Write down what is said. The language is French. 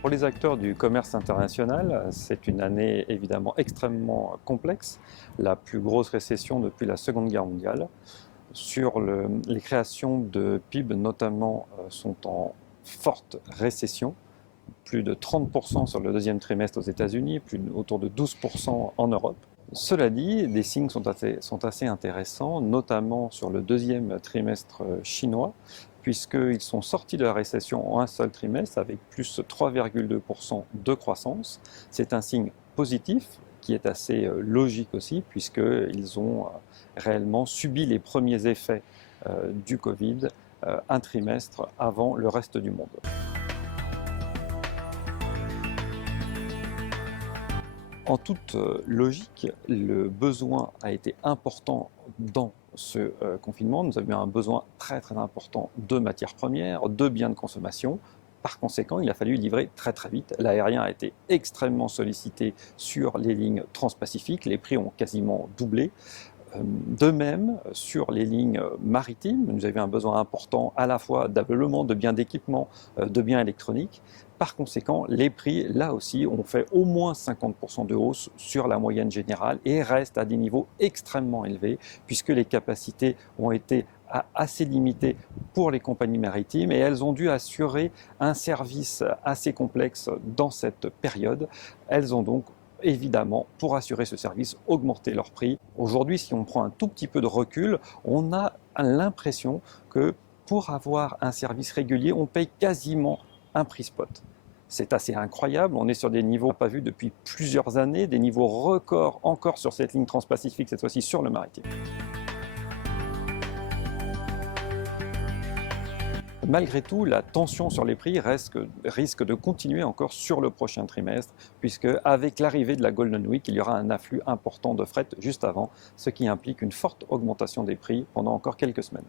Pour les acteurs du commerce international, c'est une année évidemment extrêmement complexe, la plus grosse récession depuis la Seconde Guerre mondiale. Les créations de PIB notamment sont en forte récession, plus de 30% sur le deuxième trimestre aux États-Unis, autour de 12% en Europe. Cela dit, des signes sont assez intéressants, notamment sur le deuxième trimestre chinois, puisqu'ils sont sortis de la récession en un seul trimestre avec plus 3,2% de croissance. C'est un signe positif qui est assez logique aussi, puisqu'ils ont réellement subi les premiers effets du Covid un trimestre avant le reste du monde. En toute logique, le besoin a été important dans ce confinement. Nous avions un besoin très important de matières premières, de biens de consommation. Par conséquent, il a fallu livrer très vite. L'aérien a été extrêmement sollicité sur les lignes transpacifiques. Les prix ont quasiment doublé. De même, sur les lignes maritimes, nous avions un besoin important à la fois d'ameublement, de biens d'équipement, de biens électroniques. Par conséquent, les prix, là aussi, ont fait au moins 50% de hausse sur la moyenne générale et restent à des niveaux extrêmement élevés puisque les capacités ont été assez limitées pour les compagnies maritimes et elles ont dû assurer un service assez complexe dans cette période. Elles ont donc évidemment, pour assurer ce service, augmenter leur prix. Aujourd'hui, si on prend un tout petit peu de recul, on a l'impression que pour avoir un service régulier, on paye quasiment un prix spot. C'est assez incroyable, on est sur des niveaux pas vus depuis plusieurs années, des niveaux records encore sur cette ligne transpacifique, cette fois-ci sur le maritime. Malgré tout, la tension sur les prix risque de continuer encore sur le prochain trimestre, puisque avec l'arrivée de la Golden Week, il y aura un afflux important de fret juste avant, ce qui implique une forte augmentation des prix pendant encore quelques semaines.